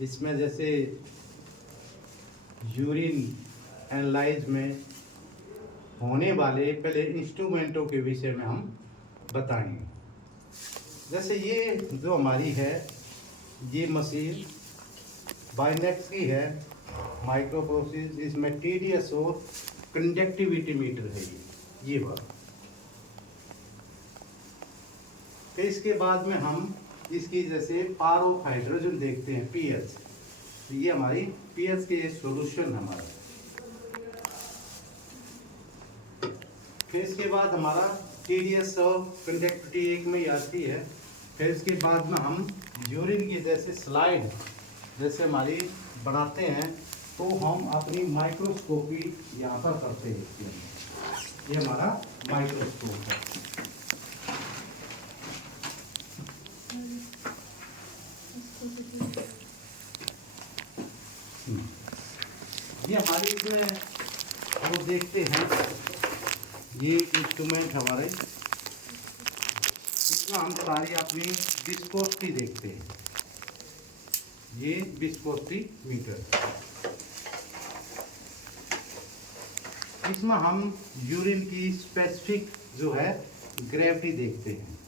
इसमें जैसे urine analyse में होने वाले पहले इंस्ट्रूमेंटों के विषय में हम बताएंगे। जैसे ये जो हमारी है ये मशीन बाइनेक्स की है, माइक्रो प्रोसेस, इसमें TDS और कंडक्टिविटी मीटर है ये बात। फिर इसके बाद में हम इसकी जैसे पार ऑफ हाइड्रोजन देखते हैं pH, ये हमारी pH के सॉल्यूशन हमारा। फिर इसके बाद हमारा TDS और कंडक्टिविटी एक में ही आती है। फिर इसके बाद में हम यूरिन की जैसे स्लाइड जैसे हमारी बनाते हैं तो हम अपनी माइक्रोस्कोपी यहाँ पर करते हैं इसके अंदर। ये हमारा माइक्रोस्कोप है। ये हमारी इसमें वो देखते हैं ये इंस्ट्रूमेंट हमारे, इसमें हम सारी अपनी विस्कोसिटी देखते हैं। ये विस्कोसिटी मीटर, इसमें हम यूरिन की स्पेसिफिक जो है ग्रेविटी देखते हैं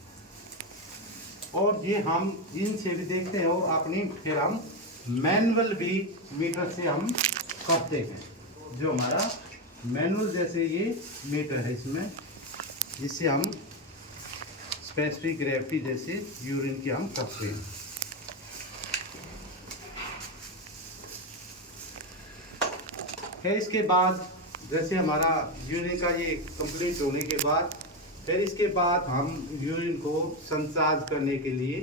और ये हम इनसे भी देखते हैं और अपनी फिर हम मैनुअल भी मीटर से हम करते हैं। जो हमारा मैनुअल जैसे ये मीटर है इसमें, जिससे हम स्पेसिफिक ग्रेविटी जैसे यूरिन की हम करते हैं। फिर इसके बाद जैसे हमारा यूरिन का ये कंप्लीट होने के बाद फिर इसके बाद हम यूरिन को संचार्ज करने के लिए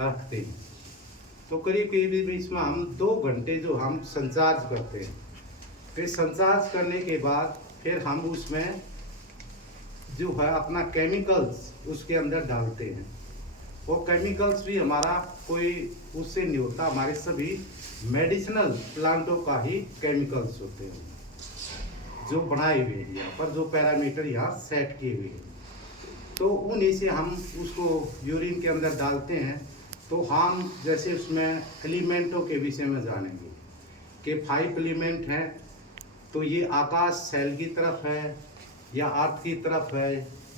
रखते हैं। तो करीब करीब इसमें हम 2 घंटे जो हम संचार्ज करते हैं। फिर संचार्ज करने के बाद फिर हम उसमें जो है अपना केमिकल्स उसके अंदर डालते हैं। वो केमिकल्स भी हमारा कोई उससे नहीं होता, हमारे सभी मेडिसिनल प्लांटों का ही केमिकल्स होते हैं जो बनाए हुए हैं यहाँ पर, जो पैरामीटर यहाँ सेट किए हुए हैं। तो उन्हीं से हम उसको यूरिन के अंदर डालते हैं। तो हम जैसे उसमें एलिमेंटों के विषय में जानेंगे कि 5 एलिमेंट हैं। तो ये आकाश सेल की तरफ है या अर्थ की तरफ है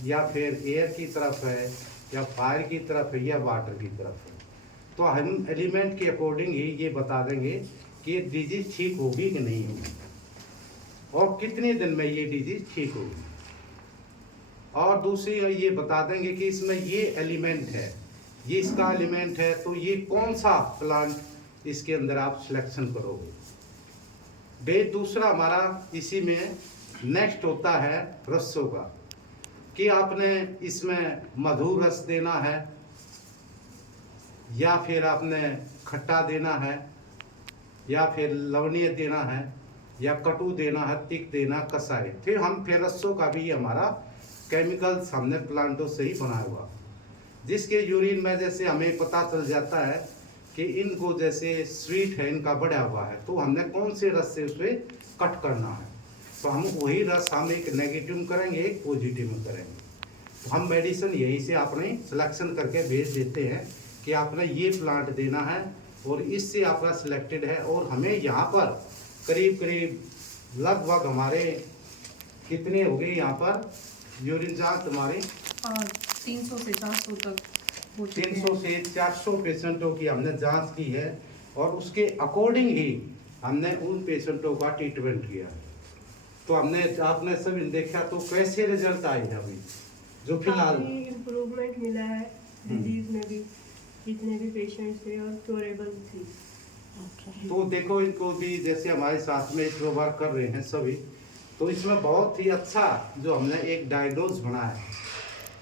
या फिर एयर की तरफ है या फायर की तरफ है या वाटर की तरफ है। तो हम एलिमेंट के अकॉर्डिंग ही ये बता देंगे कि ये डिजीज ठीक होगी कि नहीं होगी और कितने दिन में ये डिजीज ठीक होगी। और दूसरी ये बता देंगे कि इसमें ये एलिमेंट है, ये इसका एलिमेंट है, तो ये कौन सा प्लांट इसके अंदर आप सिलेक्शन करोगे। दूसरा हमारा इसी में नेक्स्ट होता है रसों का, कि आपने इसमें मधुर रस देना है या फिर आपने खट्टा देना है या फिर लवणीय देना है या कटु देना है, तिक देना, कसाई। फिर रसों का भी हमारा केमिकल्स हमने प्लांटों से ही बनाया हुआ, जिसके यूरिन में जैसे हमें पता चल जाता है कि इनको जैसे स्वीट है, इनका बढ़ा हुआ है, तो हमने कौन से रस से उसे कट करना है। तो हम वही रस हम एक नेगेटिव में करेंगे, एक पॉजिटिव में करेंगे। तो हम मेडिसिन यहीं से आपने सिलेक्शन करके भेज देते हैं कि आपने ये प्लांट देना है और इससे आपका सिलेक्टेड है। और हमें यहाँ पर करीब करीब लगभग हमारे कितने हो गए यहाँ पर यूरिन जांच हमारे 300 से 400 तक हो चुके हैं। 300 से 400 पेशेंटों की हमने जांच की है और उसके अकॉर्डिंग ही हमने उन पेशेंटों का ट्रीटमेंट किया है। तो हमने आपने सब देखा तो कैसे रिजल्ट आए हैं अभी जो फिलहाल इम्प्रूवमेंट मिला है डिजीज में भी, जितने भी पेशेंट्स थे और क्योरेबल थी। तो देखो इनको भी जैसे हमारे साथ में एक बार कर रहे हैं सभी, तो इसमें बहुत ही अच्छा जो हमने एक डायग्नोज बनाया है।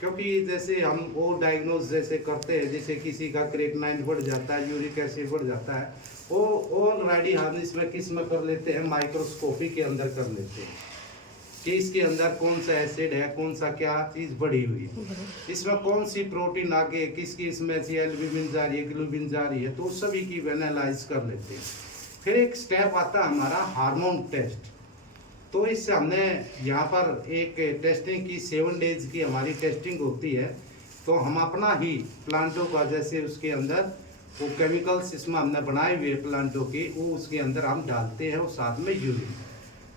क्योंकि जैसे हम वो डायग्नोज जैसे करते हैं, जैसे किसी का क्रेटनाइन बढ़ जाता है, यूरिक एसिड बढ़ जाता है, वो ऑलरेडी हम इसमें किस में कर लेते हैं, माइक्रोस्कोपी के अंदर कर लेते हैं कि इसके अंदर कौन सा एसिड है, कौन सा क्या चीज़ बढ़ी हुई है, इसमें कौन सी प्रोटीन आगे किसकी इसमें से एल्ब्यूमिन जा रही है, ग्लोबिन जा रही है, तो सभी की एनालाइज कर लेते हैं। फिर एक स्टेप आता है हमारा हार्मोन टेस्ट। तो इससे हमने यहाँ पर एक टेस्टिंग की 7 डेज की हमारी टेस्टिंग होती है। तो हम अपना ही प्लांटों का जैसे उसके अंदर वो केमिकल्स इसमें हमने बनाए हुए प्लांटों के, वो उसके अंदर हम डालते हैं और साथ में यूरिन।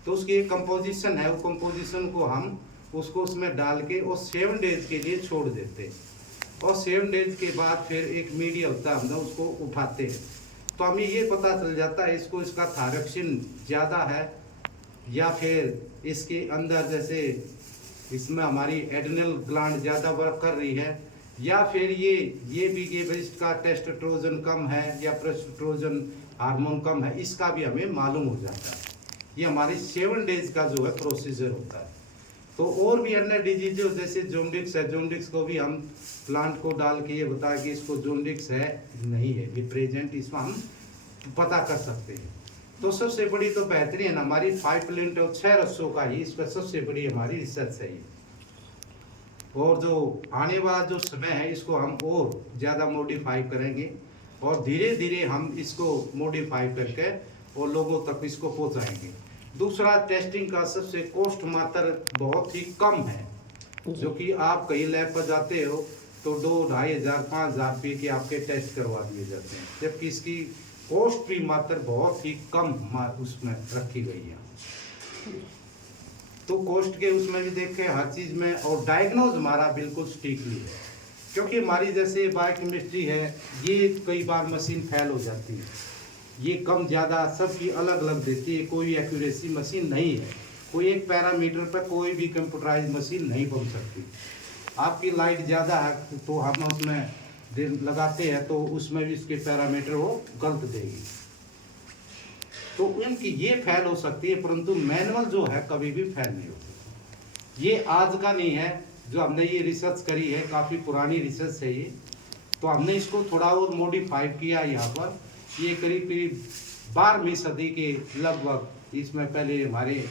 तो उसकी एक कंपोजिशन है, वो कंपोजिशन को हम उसको उसमें डाल के और 7 डेज के लिए छोड़ देते हैं। और 7 डेज के बाद फिर एक मीडिया होता है, हम उसको उठाते हैं तो हमें ये पता चल जाता है इसको इसका थायरॉक्सिन ज़्यादा है या फिर इसके अंदर जैसे इसमें हमारी एड्रिनल ग्लैंड ज़्यादा वर्क कर रही है, या फिर ये भी कि इसका टेस्टोस्टेरोन कम है या प्रोजेस्टेरोन हार्मोन कम है, इसका भी हमें मालूम हो जाता है। ये हमारी 7 डेज का जो है प्रोसीजर होता है। तो और भी अन्य डिजीज जैसे जोंडिक्स है, जोंडिक्स को भी हम प्लांट को डाल के ये बताया कि इसको जोंडिक्स है नहीं है, ये प्रेजेंट, इसमें हम पता कर सकते हैं। तो सबसे बड़ी तो बेहतरीन हमारी 5 प्लेंट और 6 रसों का ही इस पर सबसे बड़ी हमारी रिसर्च है ये। और जो आने वाला जो समय है इसको हम और ज़्यादा मॉडिफाई करेंगे और धीरे धीरे हम इसको मॉडिफाई करके और लोगों तक इसको पहुंचाएंगे। दूसरा, टेस्टिंग का सबसे कॉस्ट मात्र बहुत ही कम है, जो कि आप कहीं लैब पर जाते हो तो 2-2.5 हज़ार 5 हज़ार रुपये के आपके टेस्ट करवा दिए जाते हैं, जबकि इसकी कॉस्ट भी मात्र बहुत ही कम उसमें रखी गई है। तो कॉस्ट के उसमें भी देखें हर चीज़ में, और डायग्नोज हमारा बिल्कुल स्ट्रिक्टली है, क्योंकि हमारी जैसे बायोकेमिस्ट्री है ये कई बार मशीन फेल हो जाती है, ये कम ज़्यादा सबकी अलग अलग देती है, कोई एक्यूरेसी मशीन नहीं है, कोई एक पैरामीटर पर कोई भी कंप्यूटराइज मशीन नहीं बन सकती। आपकी लाइट ज़्यादा है तो हम उसमें लगाते हैं तो उसमें भी इसके पैरामीटर वो गलत देगी, तो उनकी ये फेल हो सकती है, परंतु मैनुअल जो है कभी भी फेल नहीं होती। ये आज का नहीं है, जो हमने ये रिसर्च करी है काफ़ी पुरानी रिसर्च है ये, तो हमने इसको थोड़ा और मॉडिफाई किया यहाँ पर। ये करीब 12वीं सदी के लगभग, इसमें पहले हमारे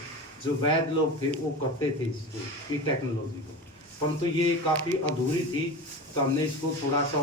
जो वैद्य लोग थे वो करते थे इसको, ये टेक्नोलॉजी को, परंतु ये काफ़ी अधूरी थी, तो हमने इसको थोड़ा सा